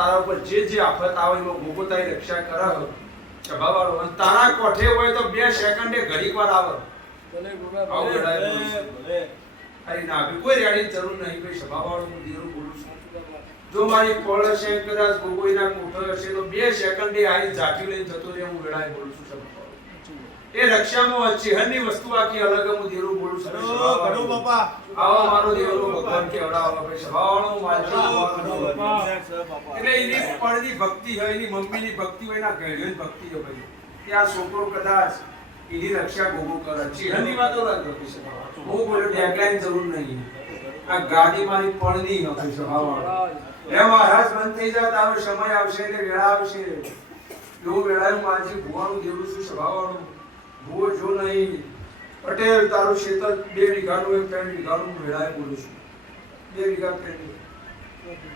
તારા ઉપર જે આફત આવે એમાં ભોગો તારી રક્ષા કરાવે સભાવાળો. અને તારા કોઠે હોય તો 2 સેકન્ડે ઘડીક વાર આવે. અરે ના કોઈ રેડી જરૂર નહીં ભાઈ. સભાવાળો હું ધીરું બોલું છું. જો મારી કોળ હશે કદાચ કોઈના કોઠો હશે તો 2 સેકન્ડે આવી જાટી લઈને જતો રહે. હું વેળાએ બોલું છું સભાવાળો. એ રક્ષામાં ચિહ્નની વસ્તુ આખી અલગ હું ધીરું બોલું છું. ઘણો બાપા આવો મારો દેવરો ભગવાન કેવડાવો ભાઈ. સભાવાળો મારી બાપા એટલે એની પડની ભક્તિ હોય, એની મમ્મીની ભક્તિ હોય, ના ઘેડિયોની ભક્તિ હોય ભાઈ. કે આ છોકરો કદાચ એની રક્ષા ભોગો કરે. ચિહ્નની વાતો ના કરતી સભાવાળો. હું બોલે ડેકલાઈન જરૂર નહીં. આ ગાડી મારી પડની નથી સભાવાળો. એ મહારાજ બંધ થઈ જાય તારો સમય આવશે એટલે વેળા આવશે. એવું વેળાએ માજી ભુવાનું દેવરું છું સભાવાળો. ભૂવો જો નહીં પટેલ તારું ક્ષેત્ર 2 વીઘાનું 3 વીઘાનું વેળાએ બોલું છું. 2 વીઘા 3 વીઘા